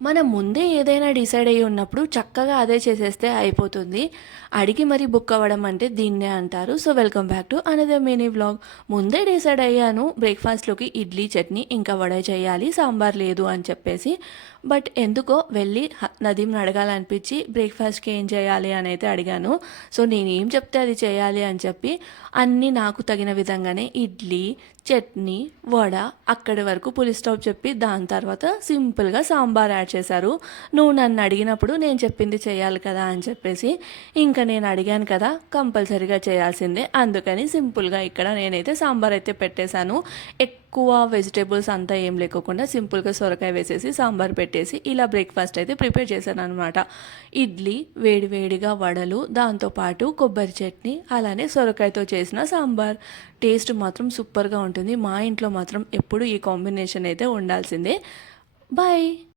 మనం ముందే ఏదైనా డిసైడ్ అయ్యి ఉన్నప్పుడు చక్కగా అదే చేసేస్తే అయిపోతుంది. అడిగి మరి బుక్ అవ్వడం అంటే దీన్నే అంటారు. So, welcome back to another mini vlog. ముందే డిసైడ్ అయ్యాను బ్రేక్‌ఫాస్ట్‌లోకి ఇడ్లీ, చట్నీ ఇంకా వడ చేయాలి. సాంబార్ లేదు అని చెప్పేసి. బట్ ఎందుకో వెళ్ళి నదీమ్‌ని అడగాలనిపించి బ్రేక్‌ఫాస్ట్‌కి ఏం చేయాలి అని అయితే అడిగాను. సో, నేనేం చెప్తే అది చేయాలి అని చెప్పి అన్నీ నాకు తగిన విధంగానే ఇడ్లీ, చట్నీ, వడ అక్కడి వరకు పులి స్టాప్ చెప్పి దాని తర్వాత సింపుల్‌గా సాంబార్ యాడ్ చేశారు. నువ్వు నన్ను అడిగినప్పుడు నేను చెప్పింది చేయాలి కదా అని చెప్పేసి, ఇంకా నేను అడిగాను కదా కంపల్సరీగా చేయాల్సిందే. అందుకని సింపుల్‌గా ఇక్కడ నేనైతే సాంబార్ అయితే పెట్టేశాను. ఎక్కువ వెజిటేబుల్స్ అంతా ఏం లేకోకుండా సింపుల్‌గా సొరకాయ వేసేసి సాంబార్ పెట్టేసి ఇలా బ్రేక్‌ఫాస్ట్ అయితే ప్రిపేర్ చేశాననమాట. ఇడ్లీ, వేడి వేడిగా వడలు, దాంతోపాటు కొబ్బరి చట్నీ, అలానే సొరకాయతో చేసిన సాంబార్. టేస్ట్ మాత్రం సూపర్‌గా ఉంటుంది. మా ఇంట్లో మాత్రం ఎప్పుడు ఈ కాంబినేషన్ అయితే ఉండాల్సిందే. బాయ్.